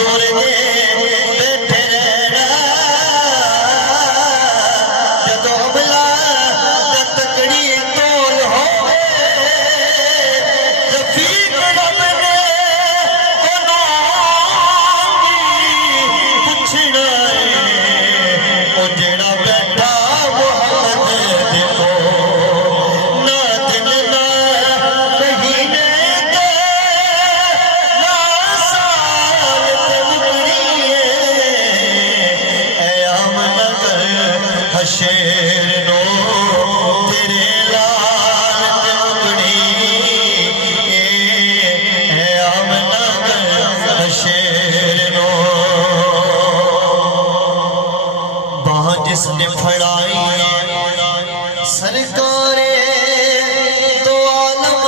हजूर दे बैठे रहना जदों अबला दा तकड़ी तोल होवे रफीक रब ने पुछना ओ जेड़ा बैठा मुहम्मद दे कोल ना दिन ना महीने ते ना साल ते मुकड़िए ऐ आमनगर हशेर नो तेरे लाल ते मुकड़ी ऐ आमनगर हशेर नो बाह जिसने फड़ाई सरकारे तो आलम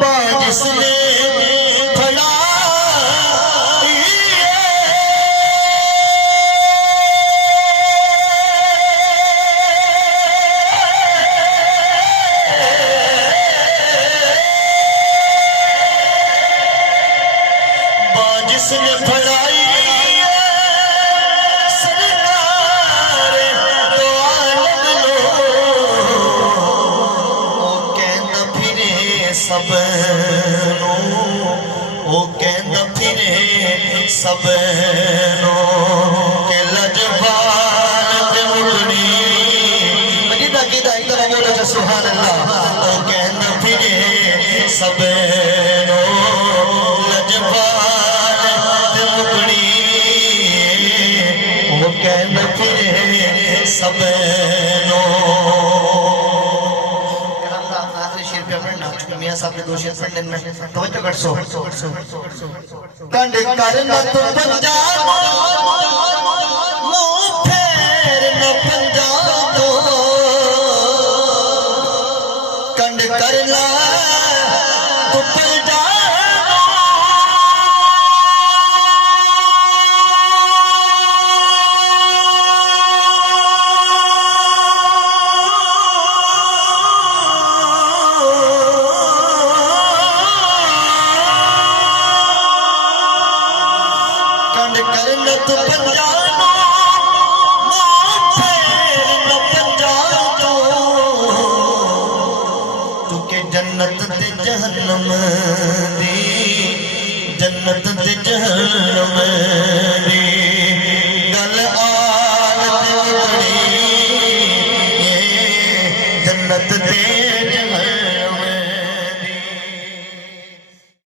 बाह जिसने फड़ाई जिसने फड़ाई सरकार तो आलम लो ओ कहंदा फिरे सब नो ओ कहंदा फिरे सब नो के लजवाल ते मुकड़ी मजीदा कीदा एक तरह बोलो जो सुभान अल्लाह ओ कहंदा फिरे सब नो लजवाल ते मुकड़ी ओ कहंदा फिरे सब नो आखिरी शेर पे पढ़ना मियां साहब ने दो शेर पढ़ लेने तवज्जो कर सो कंड करना तो पंजाब मुंह फेर न पंजाब कंड करना तो पंजाब कंड करना तो पंजाबो मुंह फेर न पंजाबो तू के जन्नत ते जहन्नम दी जन्नत ते जहन्नम दी गल आल ते उतरी जन्नत ते